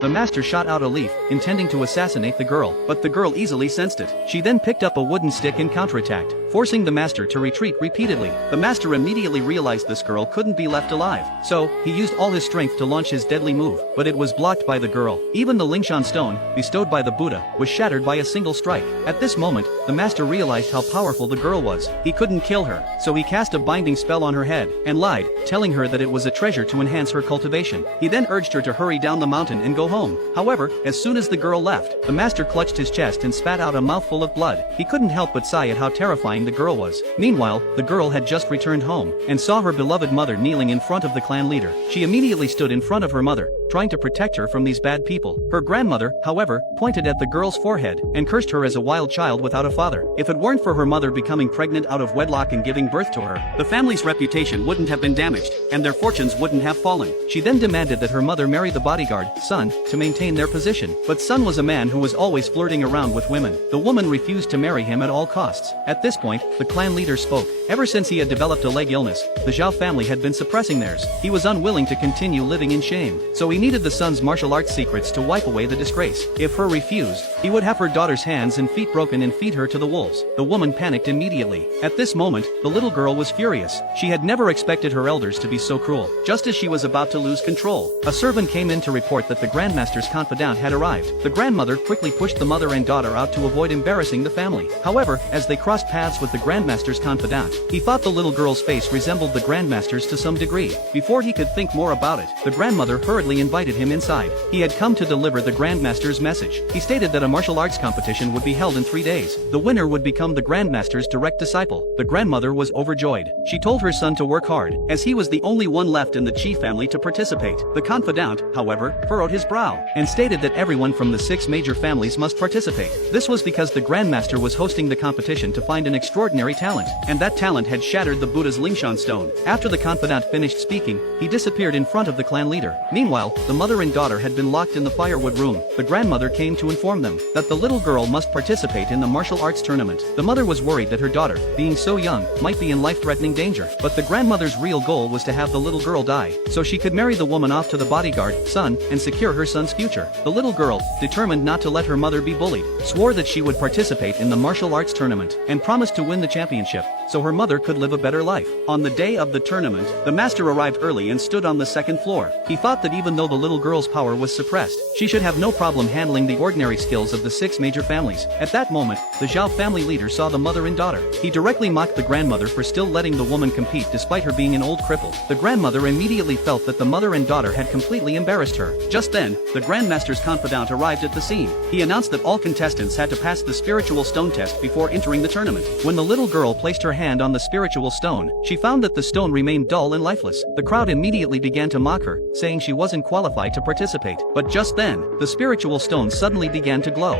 the master shot out a leaf, intending to assassinate the girl, but the girl easily sensed it. She then picked up a wooden stick and counterattacked, forcing the master to retreat repeatedly. The master immediately realized this girl couldn't be left alive, so he used all his strength to launch his deadly move, but it was blocked by the girl. Even the Lingshan stone, bestowed by the Buddha, was shattered by a single strike. At this moment, the master realized how powerful the girl was. He couldn't kill her, so he cast a binding spell on her head, and lied, telling her that it was a treasure to enhance her cultivation. He then urged her to hurry down the mountain and go home. However, as soon as the girl left, the master clutched his chest and spat out a mouthful of blood. He couldn't help but sigh at how terrifying the girl was. Meanwhile, the girl had just returned home, and saw her beloved mother kneeling in front of the clan leader. She immediately stood in front of her mother, trying to protect her from these bad people. Her grandmother, however, pointed at the girl's forehead, and cursed her as a wild child without a father. If it weren't for her mother becoming pregnant out of wedlock and giving birth to her, the family's reputation wouldn't have been damaged, and their fortunes wouldn't have fallen. She then demanded that her mother marry the bodyguard, Sun, to maintain their position. But Sun was a man who was always flirting around with women. The woman refused to marry him at all costs. At this point, the clan leader spoke. Ever since he had developed a leg illness, the Zhao family had been suppressing theirs. He was unwilling to continue living in shame, so he needed the son's martial arts secrets to wipe away the disgrace. If her refused, he would have her daughter's hands and feet broken and feed her to the wolves. The woman panicked immediately. At this moment, the little girl was furious. She had never expected her elders to be so cruel. Just as she was about to lose control, a servant came in to report that the Grandmaster's confidant had arrived. The grandmother quickly pushed the mother and daughter out to avoid embarrassing the family. However, as they crossed paths with the Grandmaster's confidant, he thought the little girl's face resembled the Grandmaster's to some degree. Before he could think more about it, the grandmother hurriedly invited him inside. He had come to deliver the Grandmaster's message. He stated that a martial arts competition would be held in 3 days. The winner would become the Grandmaster's direct disciple. The grandmother was overjoyed. She told her son to work hard, as he was the only one left in the Qi family to participate. The confidant, however, furrowed his brow, and stated that everyone from the 6 major families must participate. This was because the Grandmaster was hosting the competition to find an extraordinary talent, and that talent had shattered the Buddha's Lingshan stone. After the confidant finished speaking, he disappeared in front of the clan leader. Meanwhile, the mother and daughter had been locked in the firewood room. The grandmother came to inform them that the little girl must participate in the martial arts tournament. The mother was worried that her daughter, being so young, might be in life-threatening danger, but the grandmother's real goal was to have the little girl die, so she could marry the woman off to the bodyguard, Sun, and secure her son's future. The little girl, determined not to let her mother be bullied, swore that she would participate in the martial arts tournament, and promised to win the championship, so her mother could live a better life. On the day of the tournament, the master arrived early and stood on the second floor. He thought that even though the little girl's power was suppressed, she should have no problem handling the ordinary skills of the 6 major families. At that moment, the Zhao family leader saw the mother and daughter. He directly mocked the grandmother for still letting the woman compete despite her being an old cripple. The grandmother immediately felt that the mother and daughter had completely embarrassed her. Just then, the Grandmaster's confidant arrived at the scene. He announced that all contestants had to pass the spiritual stone test before entering the tournament. When the little girl placed her hand on the spiritual stone, she found that the stone remained dull and lifeless. The crowd immediately began to mock her, saying she wasn't qualified to participate. But just then, the spiritual stone suddenly began to glow.